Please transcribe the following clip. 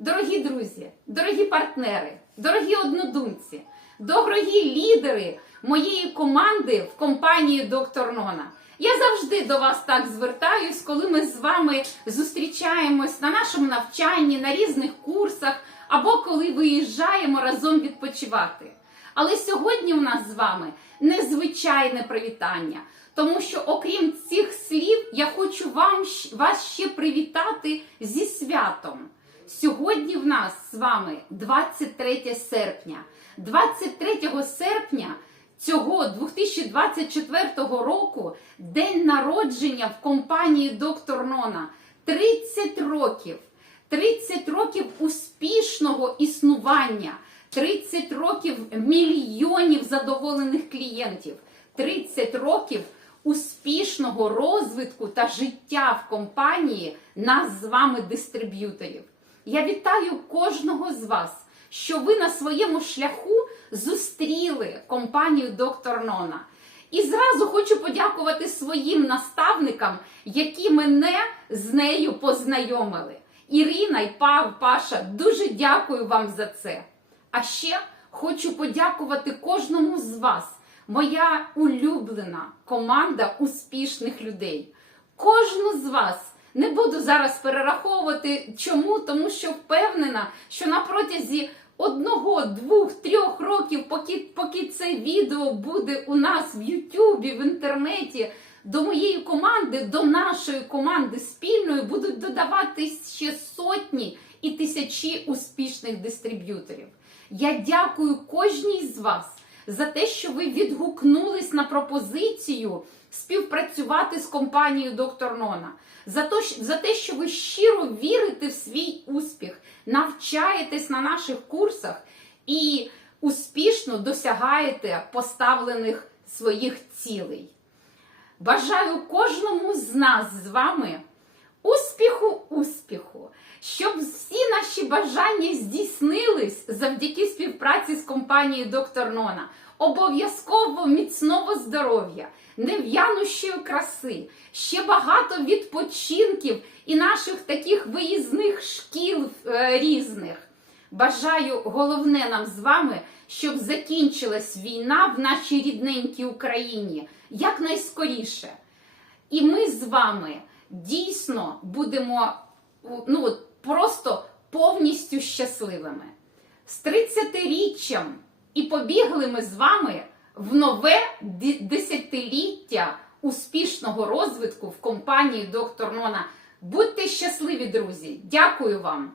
Дорогі друзі, дорогі партнери, дорогі однодумці, дорогі лідери моєї команди в компанії Доктор Нона. Я завжди до вас так звертаюсь, коли ми з вами зустрічаємось на нашому навчанні, на різних курсах або коли виїжджаємо разом відпочивати. Але сьогодні у нас з вами незвичайне привітання, тому що, окрім цих слів, я хочу вам вас ще привітати зі святом. Сьогодні в нас з вами 23 серпня. 23 серпня цього 2024 року день народження в компанії Доктор Нона. 30 років. 30 років успішного існування, 30 років мільйонів задоволених клієнтів, 30 років успішного розвитку та життя в компанії нас з вами дистриб'юторів. Я вітаю кожного з вас, що ви на своєму шляху зустріли компанію Доктор Нона. І зразу хочу подякувати своїм наставникам, які мене з нею познайомили. Ірина і Пав, Паша, дуже дякую вам за це. А ще хочу подякувати кожному з вас, моя улюблена команда успішних людей. Кожну з вас не буду зараз перераховувати. Чому? Тому що впевнена, що на протязі одного, двох, трьох років, поки, поки це відео буде у нас в Ютубі, в інтернеті, до моєї команди, до нашої команди спільної будуть додаватись ще сотні і тисячі успішних дистриб'юторів. Я дякую кожній з вас за те, що ви відгукнулись на пропозицію співпрацювати з компанією Доктор Нона. За те, що- за те, що ви щиро вірите в свій успіх, навчаєтесь на наших курсах і успішно досягаєте поставлених своїх цілей. Бажаю кожному з нас з вами успіху, успіху, щоб всі наші бажання здійснились завдяки співпраці з компанією Доктор Нона. Обов'язково міцного здоров'я, нев'янущої краси, ще багато відпочинків і наших таких виїзних шкіл е, різних. Бажаю головне нам з вами, щоб закінчилась війна в нашій рідненькій Україні якнайскоріше. І ми з вами дійсно будемо ну, просто повністю щасливими. З 30-річчям і побігли ми з вами в нове десятиліття успішного розвитку в компанії Доктор Нона. Будьте щасливі, друзі! Дякую вам!